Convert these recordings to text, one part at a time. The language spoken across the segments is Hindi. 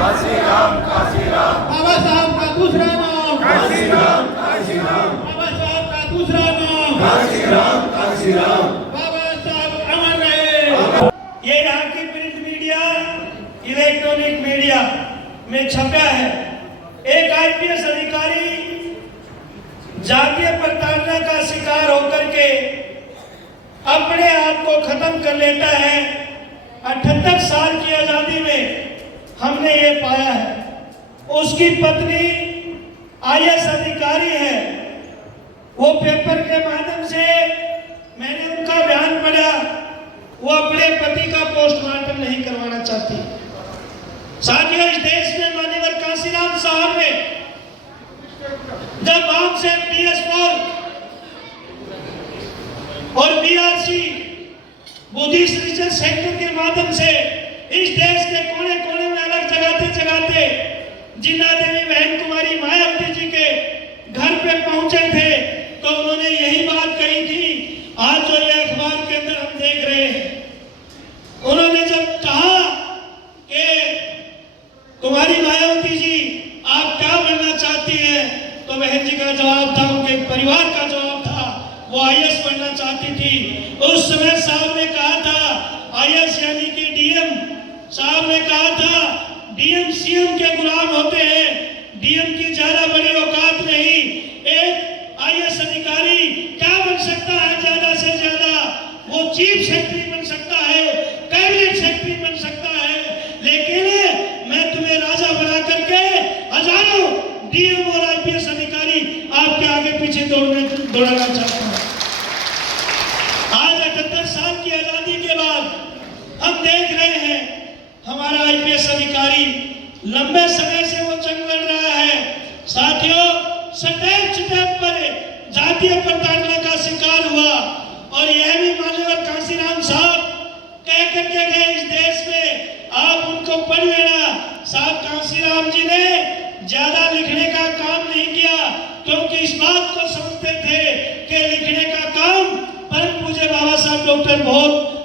काशी राम बाबा साहब का दूसरा नाम काशी राम बाबा साहब का दूसरा नाम काशी राम बाबा साहब अमर रहे। ये यहाँ की प्रिंट मीडिया, इलेक्ट्रॉनिक मीडिया में छपा है। एक आईपीएस अधिकारी जातीय प्रताड़ना का शिकार होकर के अपने आप को खत्म कर लेता है। 78 साल की आजादी में हमने ये पाया है। उसकी पत्नी आईएएस अधिकारी है। वो पेपर के माध्यम से मैंने उनका बयान पढ़ा, वो अपने पति का पोस्टमार्टम नहीं करवाना चाहती। साथियों, इस देश में माननीय काशीराम साहब ने जब आपसे PS4 और BRC बुद्धिस्ट रिसर्च सेंटर के माध्यम से इस देश के कोने कोने में अलग जगाते जिन्ना देवी बहन कुमारी मायावती जी के घर पे पहुंचे थे, तो उन्होंने यही बात कही थी। आज जो ये अखबार के अंदर हम देख रहे हैं, उन्होंने जब कहा कि कुमारी मायावती जी आप क्या बनना चाहती हैं, तो बहन जी का जवाब था, उनके परिवार का जवाब था, वो आईएएस बनना चाहती थी। उस समय साहब ने कहा था आईएएस यानी कि डीएम साहब ने कहा था डीएम सीएम के गुलाम होते हैं, डीएम की ज्यादा बड़ी औकात नहीं। एक आईएएस अधिकारी क्या बन सकता है? ज्यादा से ज्यादा वो चीफ सेक्रेटरी बन सकता है, कैबिनेट सेक्रेटरी बन सकता है। लेकिन मैं तुम्हें राजा बना करके हजारों डीएम और आईपीएस अधिकारी आपके आगे पीछे दौड़ाना चाहता हूं। आज 78 साल की आजादी के बाद हम देख रहे हैं हमारा आईपीएस अधिकारी लंबे समय से वो जंग लड़ रहा है। साथियों, स्टेप पर जातीय प्रताड़ना का शिकार हुआ, और यह भी माननीय काशीराम साहब कह करके गए इस देश में, आप उनको पढ़ लेना। साहब काशीराम जी ने ज्यादा लिखने का काम नहीं किया, क्योंकि इस बात को समझते थे कि लिखने का काम परम पूज्य बाबा साहब डॉक्टर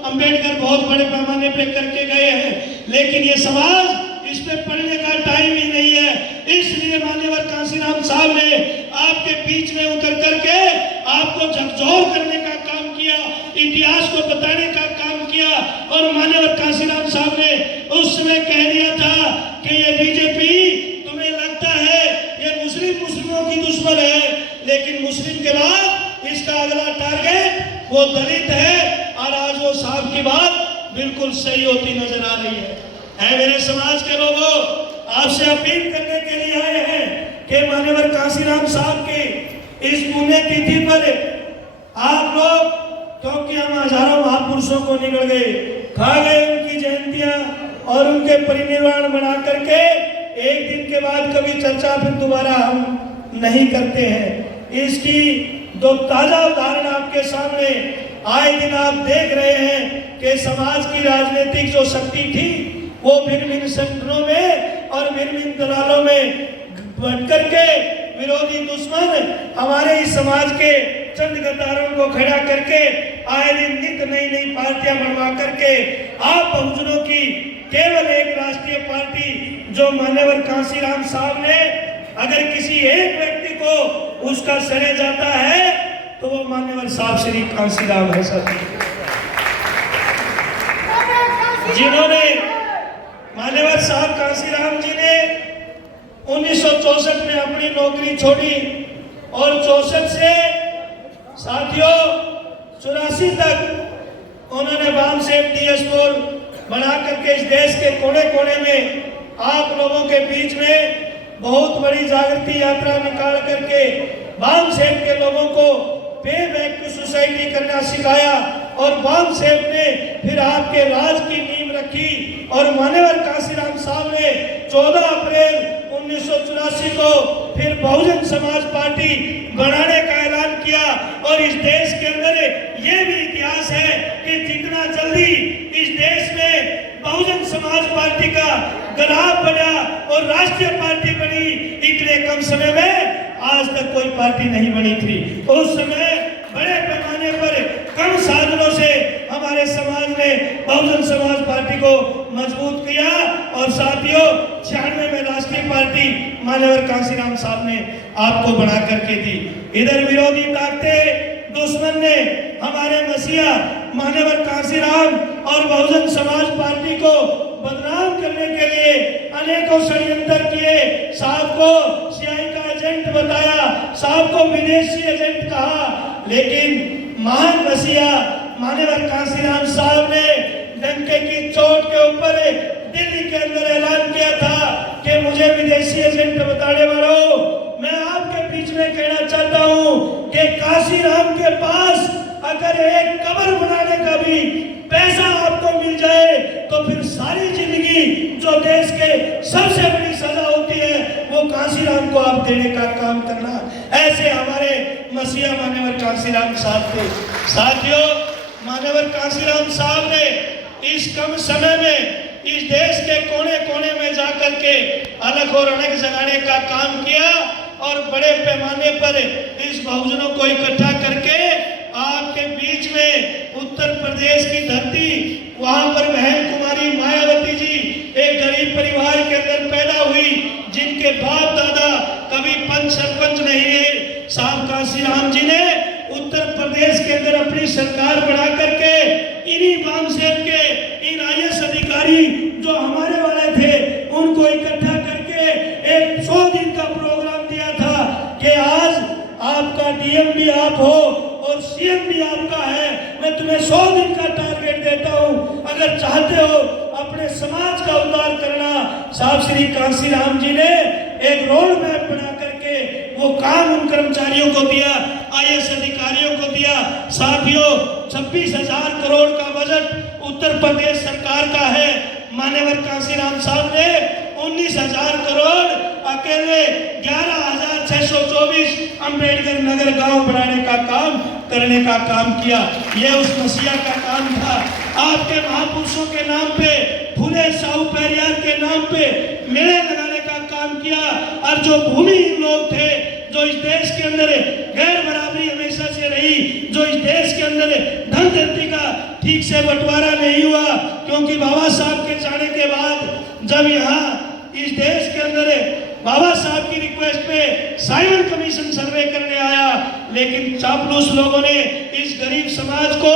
अंबेडकर बहुत बड़े पैमाने पे करके गए हैं, लेकिन ये समाज इस पे पढ़ने का टाइम ही नहीं है। इसलिए माननीय काशीराम साहब ने आपके बीच में उतर करके आपको झकझोर करने का काम किया, इतिहास को बताने का काम किया। और माननीय काशीराम साहब ने उस समय कह दिया था कि ये बीजेपी, तुम्हें लगता है ये मुस्लिमों की दुश्मन है, लेकिन मुस्लिम के बाद इसका अगला टारगेट वो दलित है। और आज वो साहब की बात बिल्कुल सही होती नजर आ रही है। मेरे समाज के लोगों, आपसे अपील करने के लिए आए हैं कि माननीय काशीराम साहब की इस पुण्यतिथि पर आप लोग, क्योंकि हम हजारों महापुरुषों को निकल गए, खा गए उनकी जयंतियां और उनके परिनिर्वाण बना करके एक दिन के बाद कभी चर्चा फिर दोबारा हम नहीं करते हैं। इसकी दो ताजा उदाहरण आपके सामने आए दिन आप देख रहे हैं कि समाज की राजनीतिक जो शक्ति थी वो भिन्न भिन्न संगठनों में और भिन्न भिन्न दलालों में बंट करके विरोधी दुश्मन हमारे इस समाज के चंद गद्दारों को खड़ा करके आए दिन नित नई नई पार्टियां बनवा करके आप बहुजनों की केवल एक राष्ट्रीय पार्टी, जो मान्यवर काशीराम साहब ने अगर किसी एक व्यक्ति को उसका श्रेय जाता है तो वो मान्यवर साहब श्री काशीराम है सर, जिन्होंने मान्यवर साहब काशीराम जी ने 1964 में अपनी नौकरी छोड़ी और 64 से साथियों 84 तक उन्होंने वामसेव DS4 बना करके इस देश के कोने कोने में आप लोगों के बीच में बहुत बड़ी जागृति यात्रा निकाल करके वामसेव के लोगों को पे बैक टू सोसाइटी करना सिखाया। और वामसेव ने फिर आपके राज की नींव रखी, और मान्यवर काशीराम साहब ने 14 अप्रैल 1984 को फिर बहुजन समाज पार्टी बनाने का ऐलान किया। और इस देश के अंदर ये भी इतिहास है कि जितना जल्दी इस देश में बहुजन समाज पार्टी का गलाब बना और राष्ट्रीय पार्टी बनी, इतने कम समय में आज तक कोई पार्टी नहीं बनी थी। उस समय बड़े पैमाने पर कम साधनों से हमारे समाज ने बहुजन समाज पार्टी को मजबूत किया। और साथियों, 96 में राष्ट्रीय पार्टी मान्यवर कांसीराम साहब ने आपको बना करके दी। इधर विरोधी ताकतें, दुश्मन ने हमारे मसीहा मान्यवर कांसीराम और बहुजन समाज पार्टी को बदनाम करने के लिए अनेकों षड्यंत्र किए। साहब को सीआई का एजेंट बताया, साहब को विदेशी एजेंट कहा, लेकिन महान मसीहा मान्यवर कांसीराम साहब ने डंके की चोट के ऊपर दिल्ली के अंदर ऐलान किया था कि मुझे विदेशी एजेंट बताने वालों, मैं आपके बीच में कहना चाहता हूं कि कांसीराम के पास अगर एक कब्र बनाने का भी पैसा आपको मिल जाए तो फिर सारी जिंदगी जो देश के सबसे बड़ी सजा होती है वो कांसीराम को आप देने का काम करना। ऐसे हमारे मसीहा मान्यवर कांसीराम साहब थे। साथियों, मान्यवर कांसीराम साहब ने इस कम समय में इस देश के कोने कोने में जाकर के अलग और अनग जगाने का काम किया और बड़े पैमाने पर इस बहुजनों को इकट्ठा करके आपके बीच में उत्तर प्रदेश की धरती, वहां पर बहन कुमारी मायावती जी एक गरीब परिवार के अंदर पैदा हुई, जिनके बाप दादा कभी पंच सरपंच नहीं है। साहब कांसीराम जी ने उत्तर प्रदेश के अंदर अपनी सरकार बना करके इन्हीं बामसेन के इन आईएएस अधिकारी जो हमारे वाले थे उनको इकट्ठा करके एक 100 दिन का प्रोग्राम दिया था कि आज आपका डीएम भी आप हो और सीएम भी आपका है। मैं तुम्हें 100 दिन का टारगेट देता हूं, अगर चाहते हो अपने समाज का उद्धार करना। साहब श्री कांसीराम जी ने एक रोड मैप बना करके वो काम उन कर्मचारियों को दिया, आईएएस अधिकारियों को दिया। साथियों, 26,000 करोड़ का बजट उत्तर प्रदेश सरकार का है। मान्यवर कांसीराम साहब ने 19,000 करोड़ अकेले 11,624 अंबेडकर नगर गांव बनाने का काम करने का काम किया। यह उस मसीहा का काम था। आपके महापुरुषों के नाम पे, फुले साहू पेरियार के नाम पे मेले लगाने का काम किया। और जो भूमिहीन लोग थे, जो इस देश के अंदर गैर बराबरी हमेशा से रही, जो इस देश के अंदर धन धरती का ठीक से बंटवारा नहीं हुआ, क्योंकि बाबा साहब के जाने के बाद जब यहाँ इस देश के अंदर बाबा साहब की रिक्वेस्ट पे साइमन कमीशन सर्वे करने आया, लेकिन चापलूस लोगों ने इस गरीब समाज को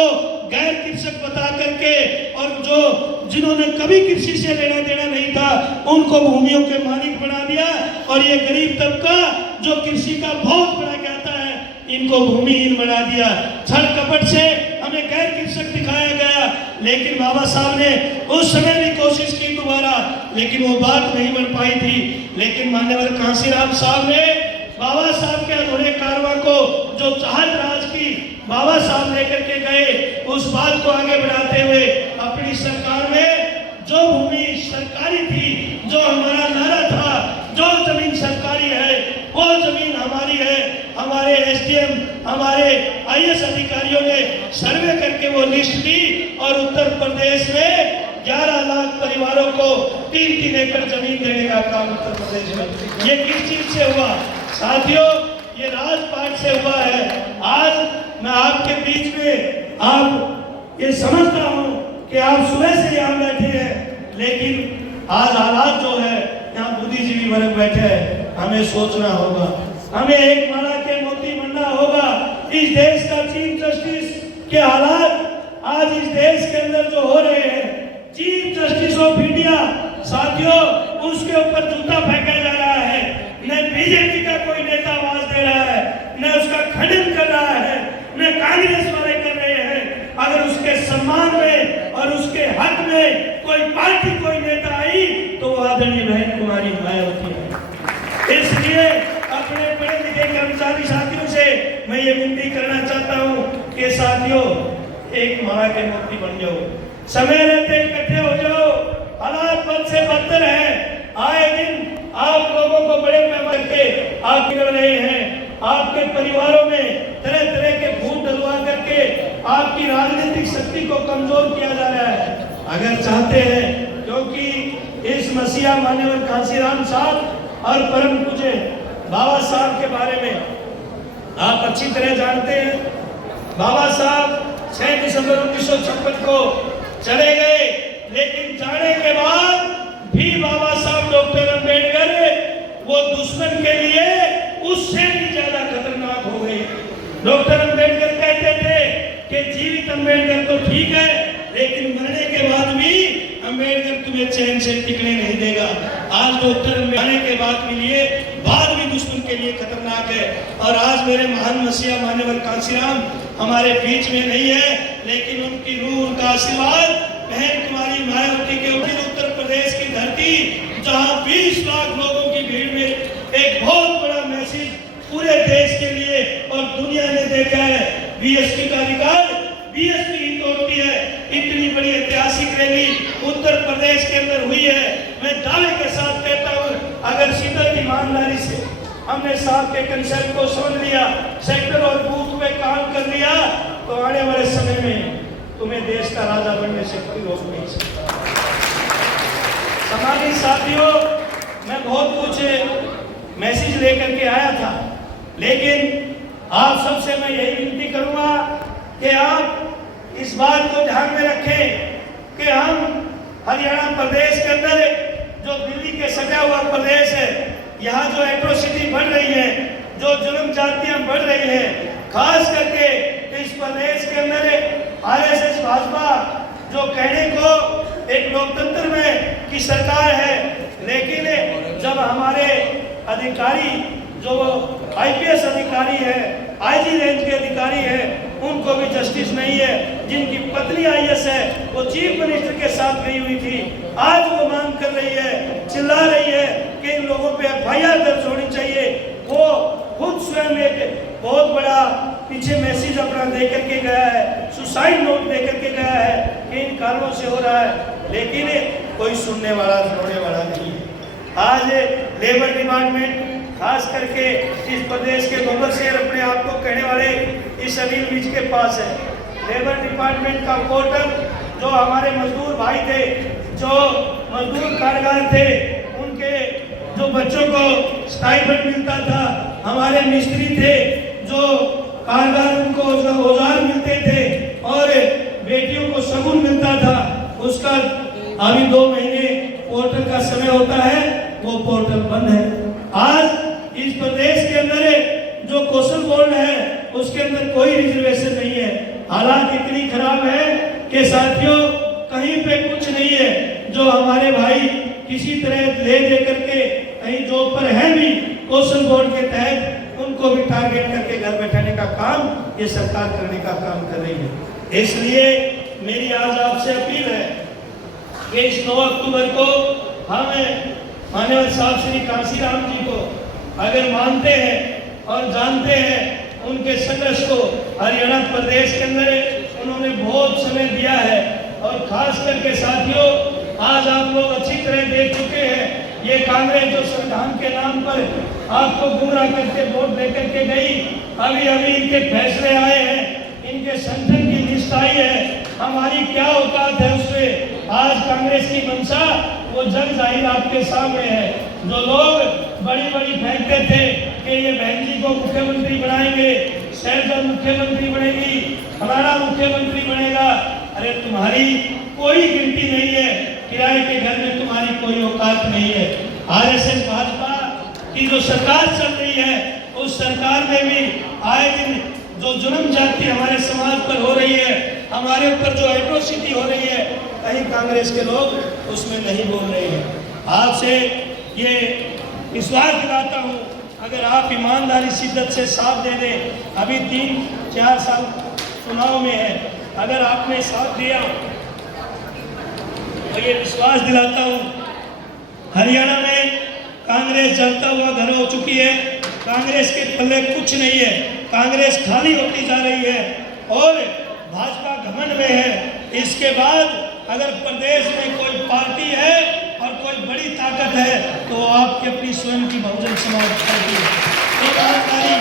गैर कृषक बता करके और जो जिन्होंने कभी कृषि से लेना देना नहीं था उनको भूमियों के मालिक बना दिया। और ये गरीब तबका जो कृषि का भोग बना के आता है, इनको भूमिहीन बना दिया। छल कपट से हमें गैर कृषक दिखाया गया, लेकिन बाबा साहब ने उस समय भी कोशिश की दोबारा, लेकिन वो बात नहीं बन पाई थी। लेकिन मान्यवर कांसीराम साहब ने बाबा साहब के अधूरे कारवा को जो चाहत राज की बाबा साहब लेकर के गए, उस बात को आगे बढ़ाते हुए अपनी सरकार में जो भूमि सरकारी थी, जो हमारा नारा था, जो जमीन सरकारी है वो जमीन हमारी है, हमारे एसडीएम, हमारे आईएएस अधिकारियों ने सर्वे करके वो लिस्ट ली और उत्तर प्रदेश में 11 लाख परिवारों को 3-3 एकड़ जमीन देने का काम उत्तर प्रदेश में। ये किस चीज से हुआ? साथियों, ये राजपाट से हुआ है। आज मैं आपके बीच में आप ये समझता हूं कि आप सुबह से यहाँ बैठे हैं, लेकिन आज हालात जो है यहाँ बुद्धिजीवी वर्ग बैठे हैं, हमें सोचना होगा, हमें एक माला के मोती बनना होगा। इस देश का चीफ जस्टिस के हालात आज इस देश के अंदर जो हो रहे हैं, चीफ जस्टिस ऑफ इंडिया, साथियों उसके ऊपर जूता फेंका जा रहा है। न बीजेपी का कोई नेता आवाज दे रहा है, न उसका खंडन कर रहा है, न कांग्रेस वाले कर रहे हैं। अगर उसके सम्मान में और उसके हक में कोई पार्टी, कोई नेता आई तो वो आदरणीय बहन कुमारी मायावती है। इसलिए अपने पढ़े लिखे कर्मचारी साथियों से मैं ये विनती करना चाहता हूँ कि साथियों एक माला के मोती बन जाओ, समय रहते इकट्ठे हो जाओ। हालात बद से बदतर है। आए दिन आप लोगों को बड़े पैमाने पे आप बिगड़ रहे हैं। आपके परिवारों में तरह तरह के भूत डलवा करके आपकी राजनीतिक शक्ति को कमजोर किया जा रहा है। अगर चाहते हैं, क्योंकि इस मसीहा मान्यवर कांसीराम साहब और परम पूज्य बाबा साहब के बारे में आप अच्छी तरह जानते हैं। बाबा साहब 6 दिसंबर 1956 को चले गए, लेकिन जाने के बाद भी बाबा साहब डॉक्टर वो दुश्मन के लिए उससे भी ज्यादा खतरनाक हो गई। डॉक्टर अंबेडकर कहते थे कि जीवित अंबेडकर तो ठीक है, लेकिन मरने के बाद भी अंबेडकर तुम्हें चैन से टिकने नहीं देगा। आज डॉक्टर मरने के बाद भी दुश्मन के लिए खतरनाक है। और आज मेरे महान मसीहा मान्यवर कांसीराम हमारे बीच में नहीं है, लेकिन उनकी रूह, उनका आशीर्वाद बहन कुमारी मायावती के ऊपर उत्तर प्रदेश की धरती, जहां 20 लाख लोगों की भीड़ में एक बहुत बड़ा मैसेज पूरे देश के लिए और दुनिया ने देखा है। बीएसपी का अधिकार बीएसपी ही तोड़ती है। इतनी बड़ी ऐतिहासिक रैली उत्तर प्रदेश के अंदर हुई है। मैं दावे के साथ कहता हूँ, अगर शिद्दत ईमानदारी से हमने साहब के कंसेप्ट को समझ लिया, सेक्टर और बूथ पे काम कर लिया, तो आने वाले समय में तुम्हें देश का राजा बनने से कोई रोक नहीं सकता। हमारे साथियों, मैं बहुत कुछ मैसेज लेकर के आया था, लेकिन आप सबसे मैं यही विनती करूंगा कि आप इस बात को ध्यान में रखें कि हम हरियाणा प्रदेश के अंदर, जो दिल्ली के सजा हुआ प्रदेश है, यहाँ जो एट्रोसिटी बढ़ रही है, जो जुल्म जातियां बढ़ रही है, खास करके इस प्रदेश के अंदर आरएसएस भाजपा जो कहने को एक लोकतंत्र में की सरकार है, लेकिन जब हमारे अधिकारी जो आईपीएस अधिकारी है, आईजी रेंज के अधिकारी है, उनको भी जस्टिस नहीं है। जिनकी पत्नी आईएएस है, वो चीफ मिनिस्टर के साथ गई हुई थी, आज वो मांग कर रही है, चिल्ला रही है कि इन लोगों पे एफआईआर दर्ज होनी चाहिए। वो खुद स्वयं एक बहुत बड़ा पीछे मैसेज अपना दे करके गया है, सुसाइड नोट दे करके गया है कि इन कारणों से हो रहा है, लेकिन कोई सुनने वाला, सुनने वाला नहीं है। आज लेबर डिपार्टमेंट खास करके इस प्रदेश के गवर्नर से अपने आप को कहने वाले इस अनिल विज के पास है। लेबर डिपार्टमेंट का पोर्टल, जो हमारे मजदूर भाई थे, जो मजदूर कामगार थे, उनके जो बच्चों को स्टाइपेंड मिलता था, हमारे मिस्त्री थे जो कामगार, उनको औजार मिलते थे और बेटियों को शगुन मिलता था, उसका अभी 2 महीने पोर्टल का समय होता है, वो पोर्टल बंद है। आज इस प्रदेश के अंदर जो कौशल बोर्ड है, उसके अंदर कोई रिजर्वेशन नहीं है। हालात इतनी खराब है कि साथियों, कहीं पे कुछ नहीं है। जो हमारे भाई किसी तरह ले दे करके कहीं जॉब पर है भी, कौशल बोर्ड के तहत उनको भी टारगेट करके घर बैठाने का काम ये सरकार करने का काम कर रही है। इसलिए मेरी आज आपसे अपील है कि इस 9 अक्टूबर को हम माननीय साहब श्री कांसीराम जी को अगर मानते हैं और जानते हैं, उनके संघर्ष को हरियाणा प्रदेश के अंदर उन्होंने बहुत समय दिया है। और खास करके साथियों, आज आप लोग अच्छी तरह देख चुके हैं, ये कांग्रेस जो संविधान के नाम पर आपको गुमराह करके वोट देकर के गई, अभी अभी इनके फैसले आए हैं, इनके संगठन की लिस्ट आई है, हमारी क्या औकात है उसमें। आज कांग्रेस की मंशा वो जग जाहिर आपके सामने है। जो लोग बड़ी बड़ी फेंकते थे कि ये बहन जी को मुख्यमंत्री बनाएंगे, शहजाद मुख्यमंत्री बनेगी, फलाना मुख्यमंत्री बनेगा, अरे तुम्हारी कोई गिनती नहीं है, किराए के घर में तुम्हारी कोई औकात नहीं है। आरएसएस भाजपा की जो सरकार चल रही है, उस सरकार में भी आए दिन जो जुल्म जाति हमारे समाज पर हो रही है, हमारे ऊपर जो एट्रोसिटी हो रही है, कहीं कांग्रेस के लोग उसमें नहीं बोल रहे हैं। आपसे ये विश्वास दिलाता हूँ, अगर आप ईमानदारी शिद्दत से साथ दे दें, अभी 3-4 साल चुनाव में है, अगर आपने साथ दिया तो ये विश्वास दिलाता हूँ, हरियाणा में कांग्रेस जलता हुआ घर हो चुकी है। कांग्रेस के पल्ले कुछ नहीं है, कांग्रेस खाली होती जा रही है और भाजपा घमंड में है। इसके बाद अगर प्रदेश में कोई पार्टी है और कोई बड़ी ताकत है, तो आपकी अपनी स्वयं की बहुजन समाज पार्टी है। ईमानदारी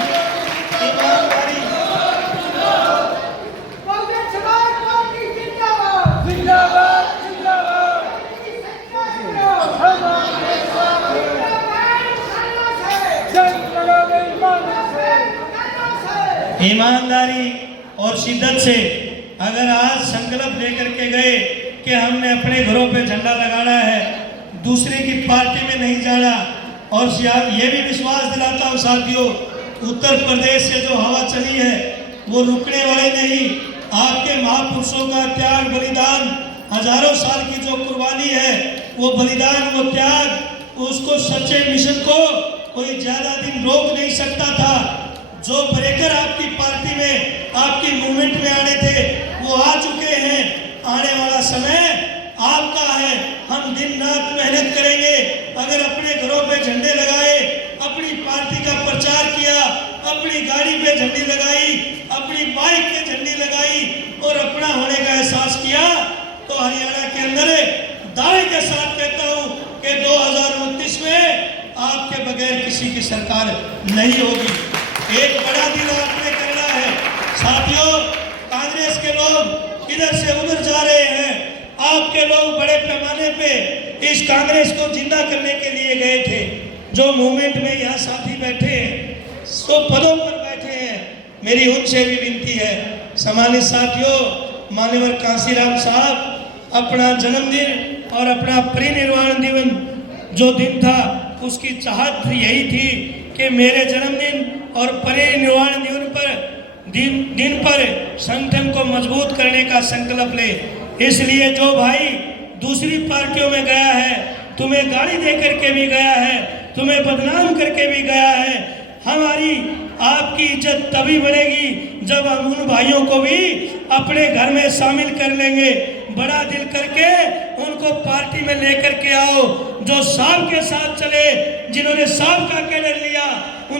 बहुजन समाज पार्टी जिंदाबाद जिंदाबाद जिंदाबाद। ईमानदारी और शिद्दत से अगर आज संकल्प लेकर के गए कि हमने अपने घरों पे झंडा लगाना है, दूसरे की पार्टी में नहीं जाना, और ये भी विश्वास दिलाता हूँ साथियों, उत्तर प्रदेश से जो हवा चली है वो रुकने वाली नहीं। आपके महापुरुषों का त्याग बलिदान, हजारों साल की जो कुर्बानी है, वो बलिदान, वो त्याग, उसको सच्चे मिशन को कोई ज्यादा दिन रोक नहीं सकता था। जो ब्रेकर आपकी पार्टी में, आपकी मूवमेंट में आने थे, वो आ चुके हैं। आने वाला समय आपका है। हम दिन रात मेहनत करेंगे। अगर अपने घरों पे झंडे लगाए, अपनी पार्टी का प्रचार किया, अपनी गाड़ी पे झंडी लगाई, अपनी बाइक पे झंडी लगाई और अपना होने का एहसास किया, तो हरियाणा के अंदर दावे के साथ कहता हूं कि 2029 में आपके बगैर किसी की सरकार नहीं होगी। एक बड़ा दिन आपने करना है साथियों। कांग्रेस के लोग इधर से उधर जा रहे हैं, आपके लोग बड़े पैमाने पे इस कांग्रेस को जिंदा करने के लिए गए थे। जो मूवमेंट में यहाँ साथी बैठे हैं, सो पदों पर बैठे हैं, मेरी उनसे भी विनती है। सम्मानित साथियों, मान्यवर कांसीराम साहब अपना जन्मदिन और अपना परिनिर्वाण दिवस जो दिन था, उसकी चाहत यही थी कि मेरे जन्मदिन और परिनिर्वाण दिन पर संगठन को मजबूत करने का संकल्प ले। इसलिए जो भाई दूसरी पार्टियों में गया है, तुम्हें गाड़ी दे करके भी गया है, तुम्हें बदनाम करके भी गया है, हमारी आपकी इज्जत तभी बढ़ेगी जब हम उन भाइयों को भी अपने घर में शामिल कर लेंगे। बड़ा दिल करके उनको पार्टी में लेकर के आओ, जो साहब के साथ चले, जिन्होंने साहब का कैडर लिया,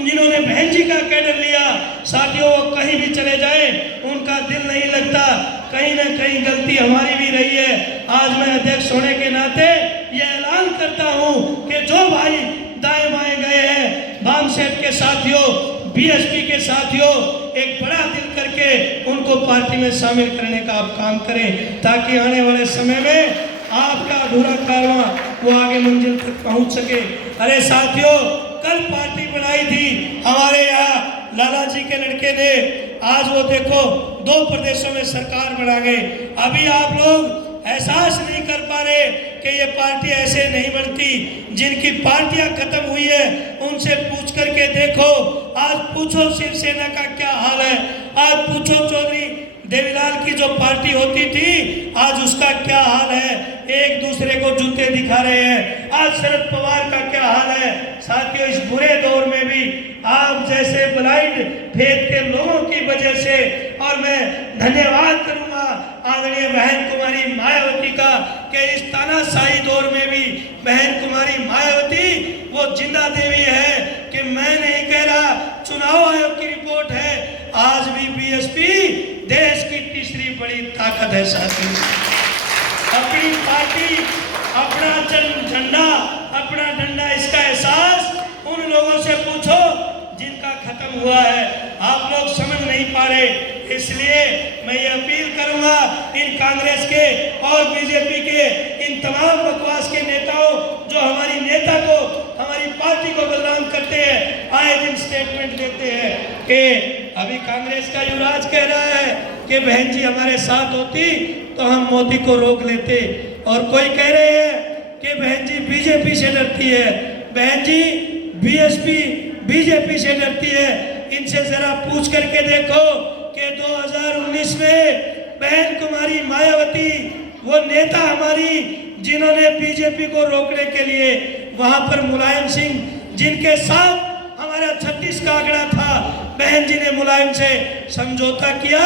जिन्होंने बहन जी का कैडर लिया। साथियों, वो कहीं भी चले जाए उनका दिल नहीं लगता। कहीं ना कहीं गलती हमारी भी रही है। आज मैं अध्यक्ष होने के नाते ये ऐलान करता हूँ कि जो भाई दाएं बाएं गए हैं, वाम सेट के साथियों, बीएसपी के साथियों, एक बड़ा दिल करके उनको पार्टी में शामिल करने का आप काम करें, ताकि आने वाले समय में आपका अधूरा कारवां वो आगे मंजिल तक पहुंच सके। अरे साथियों, कल पार्टी बनाई थी हमारे यहाँ लाला जी के लड़के ने, आज वो देखो 2 प्रदेशों में सरकार बना गए। अभी आप लोग एहसास नहीं कर पा रहे कि ये पार्टी ऐसे नहीं बनती। जिनकी पार्टियां खत्म हुई है उनसे पूछ करके देखो। आज पूछो शिवसेना का क्या हाल है, आज पूछो चौधरी देवीलाल की जो पार्टी होती थी, आज उसका क्या हाल है। एक दूसरे को जूते दिखा रहे हैं। आज शरद पवार का क्या हाल है। साथियों, इस बुरे दौर में भी आप जैसे ब्लाइंड फेथ के लोगों की वजह से, और मैं धन्यवाद करूंगा आदरणीय बहन कुमारी मायावती का कि इस तानाशाही दौर में भी बहन कुमारी मायावती वो जिंदा देवी है कि मैं नहीं कह रहा, चुनाव आयोग की रिपोर्ट है। आज भी बीएसपी देश की तीसरी बड़ी ताकत है। साथियों, अपनी पार्टी, अपना झंडा, अपना डंडा, इसका एहसास उन लोगों से पूछो जिनका खत्म हुआ है। आप लोग समझ नहीं पा रहे। इसलिए मैं ये अपील करूंगा इन कांग्रेस के और बीजेपी के इन तमाम बकवास के नेताओं जो हमारी नेता को, हमारी पार्टी को बदनाम करते हैं, आए दिन स्टेटमेंट देते हैं कि अभी कांग्रेस का युवराज कह रहा है कि बहन जी हमारे साथ होती तो हम मोदी को रोक लेते, और कोई कह रहे हैं कि बहन जी बीजेपी से डरती है, बहन जी बीजेपी से डरती है। इनसे जरा पूछ करके देखो कि 2019 में बहन कुमारी मायावती, वो नेता हमारी जिन्होंने बीजेपी को रोकने के लिए वहां पर मुलायम सिंह, जिनके साथ हमारा 36 का आंकड़ा था, बहन जी ने मुलायम से समझौता किया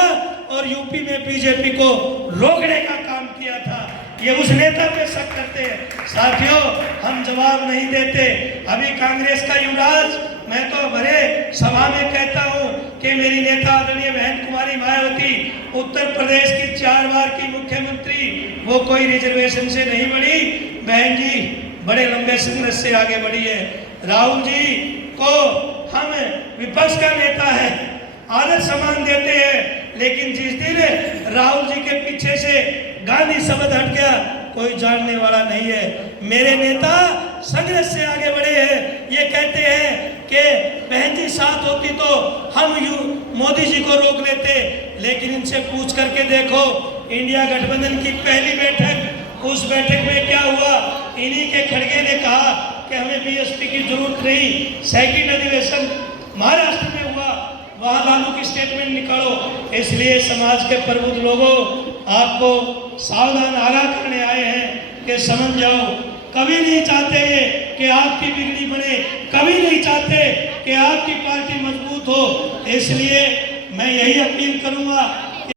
और यूपी में बीजेपी को रोकने का काम किया था। ये उस नेता पे शक करते हैं। साथियों, हम जवाब नहीं देते। अभी कांग्रेस का युवराज, मैं तो बड़े सभा में कहता हूं कि मेरी नेता आदरणीय बहन कुमारी मायावती उत्तर प्रदेश की 4 बार की मुख्यमंत्री, वो कोई रिजर्वेशन से नहीं बढ़ी। बहन जी बड़े लंबे संघर्ष से आगे बढ़ी है। राहुल जी को हम विपक्ष का नेता है, आदर सम्मान देते हैं, लेकिन जिस दिन राहुल जी के पीछे से गांधी शब्द हट गया, कोई जानने वाला नहीं है। मेरे नेता संघर्ष से आगे बढ़े हैं। ये कहते हैं कि बहन जी साथ होती तो हम मोदी जी को रोक लेते, लेकिन इनसे पूछ करके देखो, इंडिया गठबंधन की पहली बैठक, उस बैठक में क्या हुआ। इन्हीं के खड़गे ने कहा कि हमें बीएसपी की जरूरत नहीं, सेकंड अधिवेशन महाराष्ट्र में हुआ, वहां लालू की स्टेटमेंट निकालो। इसलिए समाज के प्रबुद्ध लोगों, आपको सावधान आगाह करने आए हैं कि समझ जाओ, कभी नहीं चाहते ये कि आपकी बिगड़ी बने, कभी नहीं चाहते कि आपकी पार्टी मजबूत हो। इसलिए मैं यही अपील करूंगा